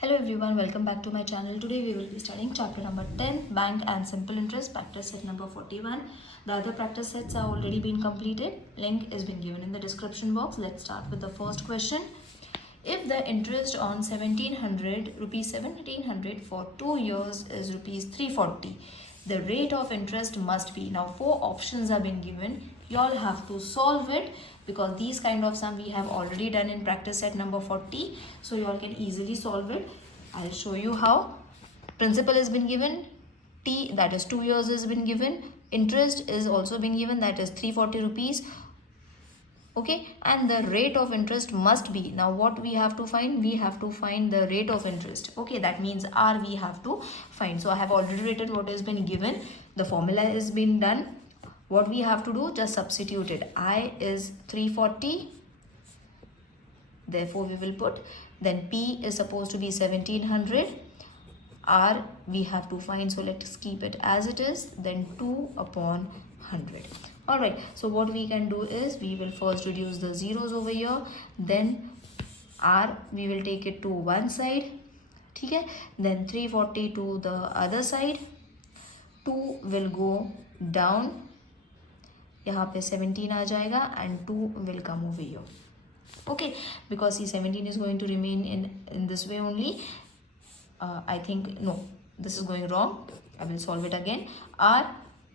Hello everyone, welcome back to my channel. Today we will be studying chapter number 10, Bank and Simple Interest, practice set number 41. The other practice sets are already been completed. Link has been given in the description box. Let's start with the first question. If the interest on 1700 for 2 years is rupees 340, the rate of interest must be. Now 4 options have been given. You all have to solve it because these kind of sum we have already done in practice set number 40. So you all can easily solve it. I'll show you how. Principal has been given. T, that is 2 years, has been given. Interest is also been given, that is 340 rupees. Okay, and the rate of interest must be. Now what we have to find? We have to find the rate of interest. Okay, that means R we have to find. So I have already written what has been given. The formula has been done. What we have to do? Just substitute it. I is 340. Therefore we will put. Then P is supposed to be 1700. R we have to find. So let's keep it as it is. Then 2 upon 100. Alright, so what we can do is we will first reduce the zeros over here. Then R we will take it to one side. Okay? Then 340 to the other side. 2 will go down. यहाँ पे 17 आ जाएगा and 2 will come over here. Okay, because see 17 is going to remain in this way only. I think no, this is going wrong. I will solve it again. R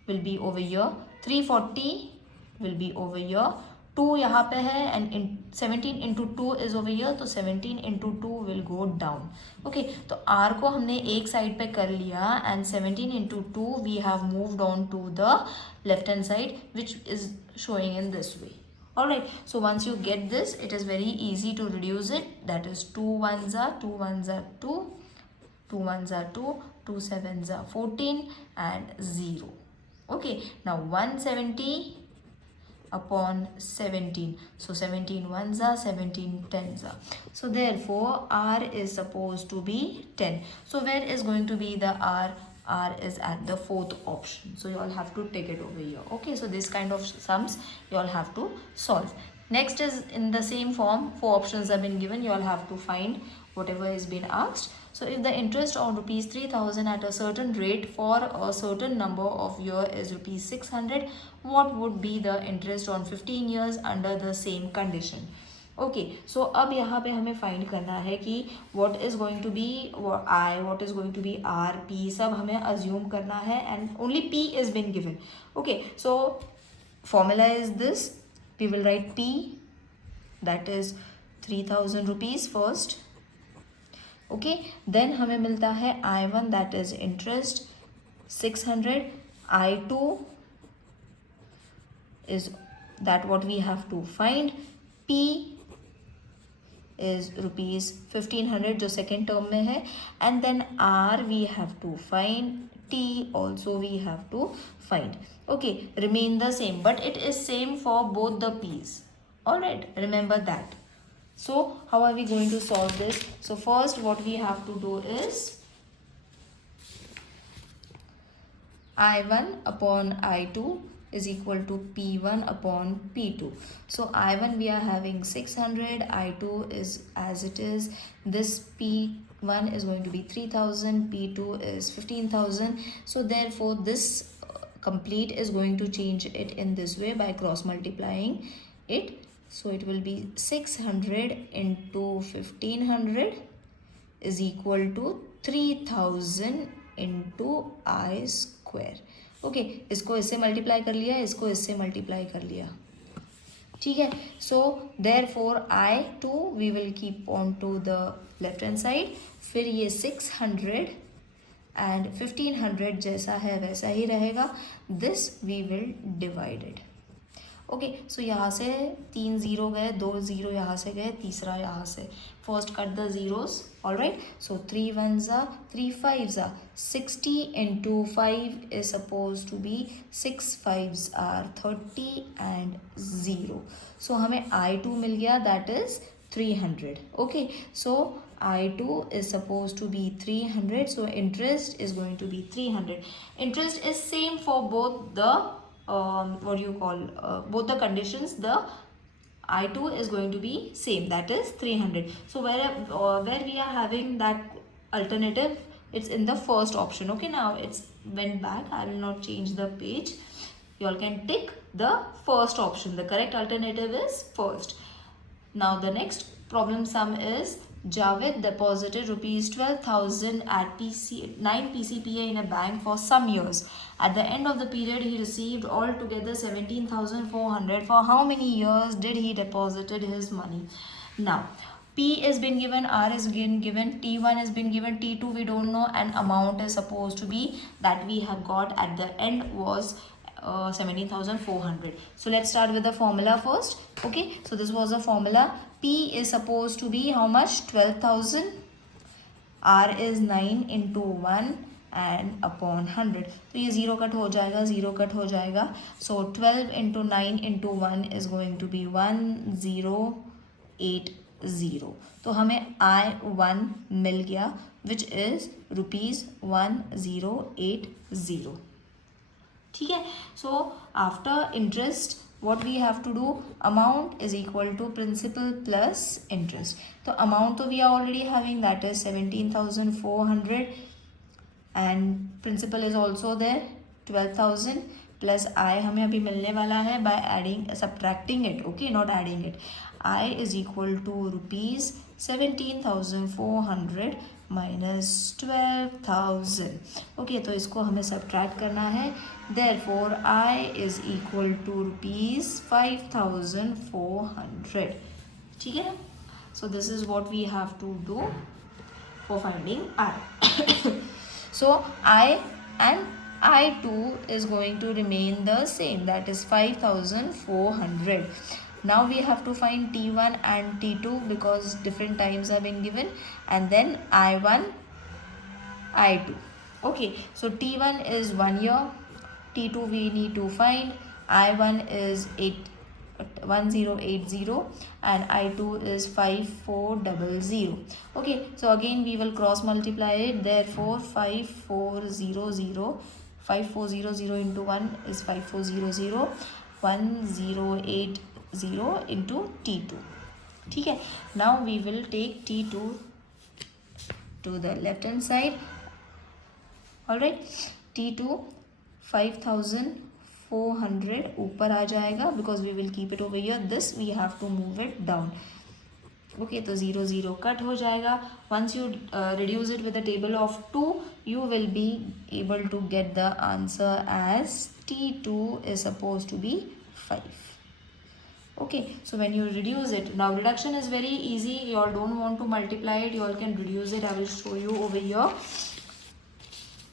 will be over here. 340 will be over here. 2 यहाँ पे है and 17 into 2 is over here. तो 17 into 2 will go down. Okay, तो R को हमने एक side पे कर लिया and 17 into 2 we have moved on to the left hand side which is showing in this way. Alright, so once you get this, it is very easy to reduce it. That is 2 1s are 2 1s are 2, 2 1s are 2, 2 7s are 14 and 0. Okay, now 170 upon 17. So 17 1s are 17 10s are. So therefore R is supposed to be 10. So where is going to be the R? R is at the fourth option. So you all have to take it over here. Okay, so this kind of sums you all have to solve. Next is in the same form, 4 options have been given. You all have to find whatever is been asked. So if the interest on rupees 3000 at a certain rate for a certain number of year is rupees 600, what would be the interest on 15 years under the same condition? Okay, so अब यहाँ पे हमें find करना है कि what is going to be I, what is going to be R, P, सब हमें assume करना है and only P is been given. Okay, so formula is this. We will write P, that is 3000 rupees first. Okay, then हमें मिलता है I1, that is interest 600. I2 is that what we have to find. P is rupees 1500 जो second term में है and then R we have to find. T also we have to find. Okay, remain the same but it is same for both the P's. Alright, remember that. So how are we going to solve this? So first what we have to do is I1 upon I2 is equal to P1 upon P2. So I1 we are having 600, I2 is as it is. This P1 is going to be 3000, P2 is 15,000. So therefore this complete is going to change it in this way by cross multiplying it. So it will be 600 into 1500 is equal to 3000 into I square. Okay, इसको इससे multiply कर लिया, इसको इससे multiply कर लिया. ठीक है, so therefore I2 we will keep on to the left hand side. फिर ये 600 एंड 1500 जैसा है वैसा ही रहेगा. This we will divided. Okay, so यहाँ से 3 0 गए, 2 0 यहाँ से गए, तीसरा यहाँ से. First cut the zeros. Alright, so 3 1s are 3 5s are 60 into 5 is supposed to be 6 5s are 30 and 0. So हमें I2 मिल गया, that is 300. Okay, so I2 is supposed to be 300. So interest is going to be 300. Interest is same for both the what do you call both the conditions. The I2 is going to be same, that is 300. So where we are having that alternative, it's in the first option. Okay, now it's went back. I will not change the page. You all can tick the first option. The correct alternative is first. Now the next problem sum is Javed deposited rupees 12,000 at 9 PCPA in a bank for some years. At the end of the period, he received altogether 17,400. For how many years did he deposited his money? Now, P is been given, R is been given, T1 has been given, T2 we don't know, and amount is supposed to be that we have got at the end was 17,400. So let's start with the formula first. Okay, so this was the formula. P is supposed to be how much? 12,000. R is 9 into 1 and upon 100. तो ये 0 cut हो जाएगा, 0 cut हो जाएगा. So 12 into 9 into 1 is going to be 1080. तो हमें I1 मिल गया, which is rupees 1080. ठीक है. So after interest, what we have to do, amount is equal to principal plus interest. So amount तो we are already having, that is 17,400, and principal is also there 12,000 plus I हमें अभी मिलने वाला है by adding subtracting it. Okay, not adding it. I is equal to rupees 17,400 minus 12,000. Okay, तो इसको हमें subtract करना है. Therefore, I is equal to rupees 5,400. ठीक है. So this is what we have to do for finding I. So I and I2 is going to remain the same, that is 5,400. Now we have to find T1 and T2 because different times have been given, and then I1, I2. Okay, so T1 is 1 year, T2 we need to find, I1 is 1080 and I2 is 5400. Okay, so again we will cross multiply it. Therefore 5400 into 1 is 5400, 1080 into T2. ठीक है. Now we will take T2 to the left hand side. Alright, T2 5,400 ऊपर आ जाएगा because we will keep it over here. This we have to move it down. Okay, तो 0 0 cut हो जाएगा. Once you reduce it with the table of 2, you will be able to get the answer as T2 is supposed to be 5. Okay, so when you reduce it, now reduction is very easy. You all don't want to multiply it, you all can reduce it. I will show you over here.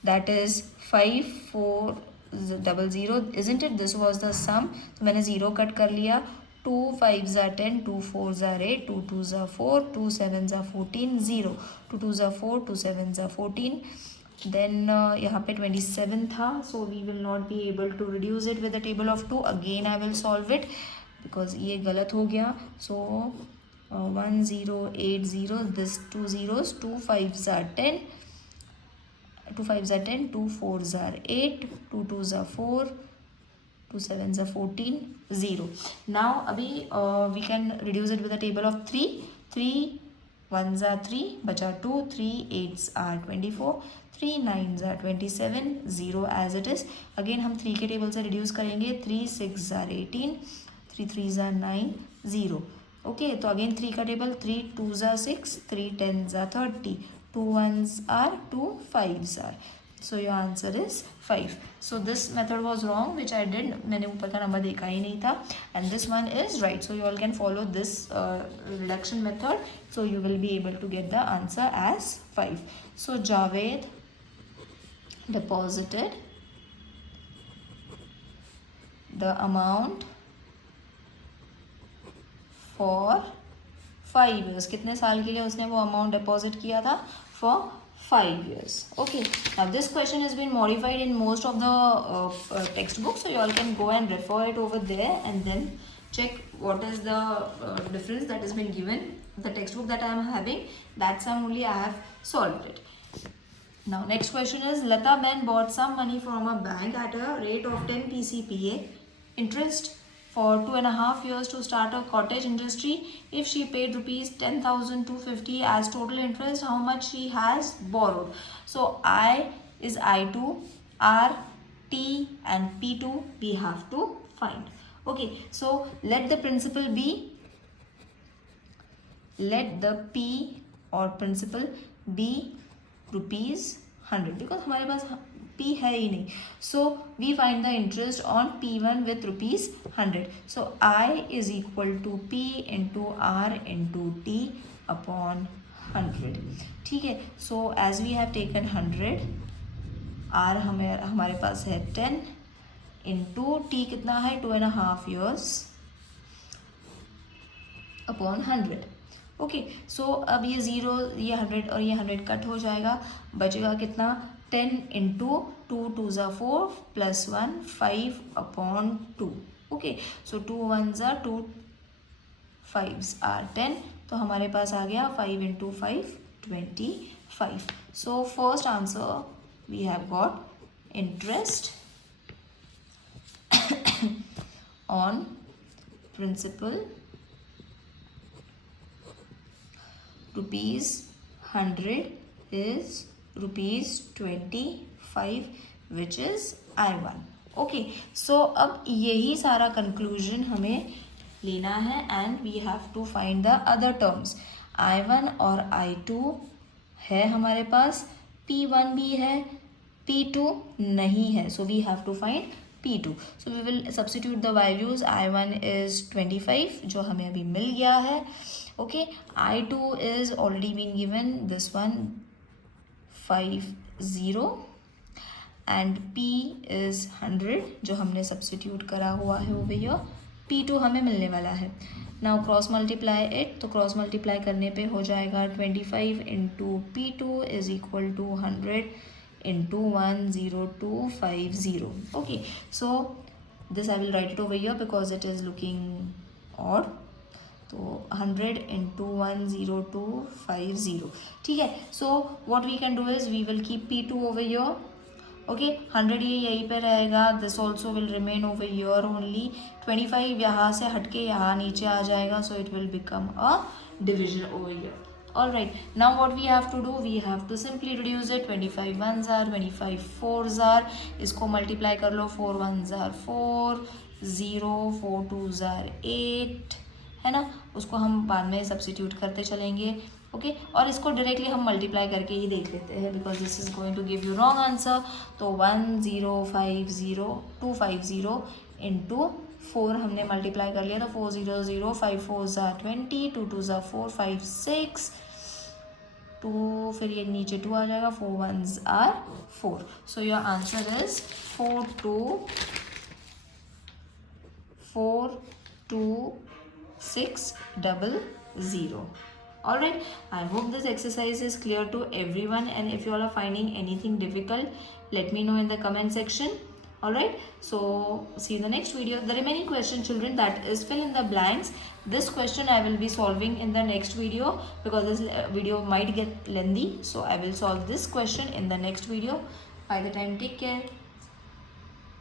That is 5400, isn't it? This was the sum. So मैंने 0 cut कर लिया. 2 5s are 10, 2 4s are 8, 2 2s are 4, 2 7s are 14, 0. 2 2s are 4, 2 7s are 14. Then यहाँ पे 27 था, so we will not be able to reduce it with the table of 2. Again I will solve it because ये गलत हो गया. So 1080, this 2 zeros, 2 5s are 10, 2 5s are 10, 2 4s are 8, 2 2s are 4, 2 7s are 14, 0. Now abhi we can reduce it with a table of 3. 3 1s are 3, bacha 2, 3 8s are 24, 3 9s are 27, 0 as it is. Again हम 3 के table से reduce करेंगे. 3 6s are 18, 3 3s are 9, 0. Okay, तो again 3 का table, 3 2s are 6, 3 10s are 30, 2 1s are 2 5s are. So your answer is 5. So this method was wrong which I did. मैंने ऊपर का number देखा ही नहीं था, and this one is right. So you all can follow this reduction method. So you will be able to get the answer as 5. So Javed deposited the amount for 5 years. कितने साल के लिए उसने वो amount deposit किया था? For 5 years. Okay, now this question has been modified in most of the textbooks, so you all can go and refer it over there and then check what is the difference that has been given. The textbook that I am having, that sum only I have solved it. Now next question is, Lata Ben bought some money from a bank at a rate of 10 PCPA. Interest for 2.5 years to start a cottage industry. If she paid rupees 10,250 as total interest, how much she has borrowed? So I is I2, R, T and P2 we have to find. Okay, so let the principal be, let the P or principal be rupees 100 because हमारे पास P है ही नहीं. So we find the interest on P1 with rupees 100. So I is equal to P into R into T upon 100. ठीक है. So as we have taken 100, R हमारे पास है 10 into T कितना है 2.5 years upon 100. Okay, so अब ये 0, ये 100 और ये 100 कट हो जाएगा. बचेगा कितना 10 इंटू 2 2 ज़ा 4 प्लस 1 5 अपॉन 2. ओके, सो 2 1 ज़ा 2 5s आर 10. तो हमारे पास आ गया 5 into 5 25. So first answer we have got interest on principal rupees 100 is rupees 25 which is I1. Okay, so अब यही सारा कंक्लूजन हमें लेना है and we have to find the other terms. I1 और I2 है हमारे पास, P1 भी है, P2 नहीं है. So we have to find P2. So we will substitute the values. I1 is 25 जो हमें अभी मिल गया है. Okay, I2 is already been given, this one 50 and P is 100 जो हमने सब्स्टिट्यूट करा हुआ है over here. P2 हमें मिलने वाला है. Now क्रॉस मल्टीप्लाई इट, तो क्रॉस मल्टीप्लाई करने पे हो जाएगा 25 into P2 is equal to 100 into 10250. Okay, so this I will write it over here because it is looking odd. तो 100 इंटू 10250. ठीक है. So what we can do is we will keep P2 over here. Okay, 100 ये यहीं पे रहेगा. This also will remain over here only. 25 यहाँ से हटके यहाँ नीचे आ जाएगा. So it will become a division over here. All right, now what we have to do, we have to simply reduce it. 25 1s are 25 4s are. इसको multiply कर लो. 4 1s आर 4 0 4 2s आर 8 है ना. उसको हम बाद में substitute करते चलेंगे. ओके, और इसको डायरेक्टली हम मल्टीप्लाई करके ही देख लेते हैं because this is going to give you wrong answer. तो 1050250 इंटू 4 हमने मल्टीप्लाई कर लिया. तो 400 5 4s आर 20 2 2s आर 4 5 6 2, फिर ये नीचे 2 आ जाएगा. 4 1s are 4. So your answer is 42600. Alright, I hope this exercise is clear to everyone, and if you all are finding anything difficult, let me know in the comment section. Alright, so see you in the next video. The remaining question, children, that is fill in the blanks. This question I will be solving in the next video because this video might get lengthy, so I will solve this question in the next video. By the time, take care.